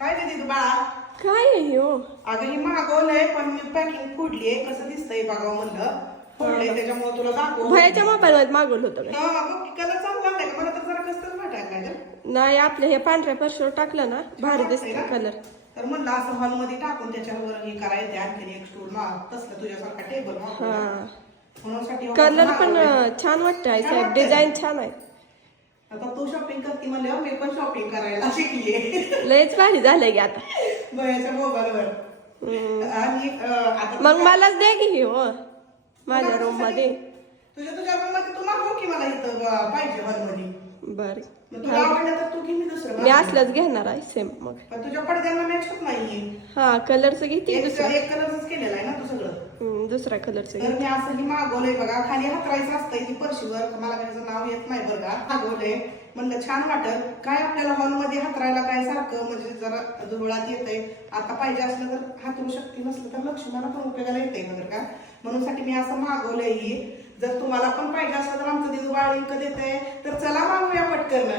काय ते तू बाळा? काय आहे हो? अगं ही मागवलंय पण मी पॅकिंग फोडलीये. कसं दिसतंय बघावं म्हणलं. फोडलंय त्याच्यामुळे तुला दाखव. भयाच्या मोबाईल मध्ये मागवलं होतं काय? मग कलर चांगला वाटतंय का? मला तर जरा कसं वाटायला लागलं. नाही, आपल्या हे पांढऱ्या पर्शवर टाकलं ना भारी दिसतं कलर. तर म्हणलं असं हॉल मध्ये टाकून त्याच्यावर हे करायचं आणखी एक स्टूल तसलं तुझ्यासारखा टेबल म्हणून कलर पण छान वाटतंय साहेब, डिझाईन छान आहे. आता तू शॉपिंग करते म्हणल्यावर मी पण शॉपिंग करायला शिकलीये. लयच भारी झालंय की आता बयाच्या मोबाईलवर. आणि आता मग मलाच द्या की हे हो माझ्या रूम मध्ये. तुझ्या रूम मध्ये तू मागव की मला इथं पाहिजे हॉल मध्ये. बर, तुला आवडलं तर तू घे, मी दुसरं मी असलंच घेणार आहे सेम. मग पण तुझ्या पडद्यांना मॅच होत नाहीये. हा, कलरचं घेते दुसरं. एक कलरच केलेला आहे ना तू सगळं. दुसऱ्या कलरचं तर मी असं ही मागवलंय बघा. खाली हातरायचं असतंय ती पर्शीवर. मला त्याचं नाव येत नाही बरं का. मागवलंय म्हणलं छान वाटल. काय आपल्याला हॉलमध्ये हातरायला काय सारखं म्हणजे जरा धुळात येतंय. आता पाहिजे असलं तर हातरू शकते, नसलं तर लक्ष्मीला पण उपयोगाला येतंय बरं का. म्हणून साठी मी असं मागवलंय ही. जर तुम्हाला पण पाहिजे असलं तर आमचं दिदू बाळ लिंक देतंय तर चला मागूया पटकन.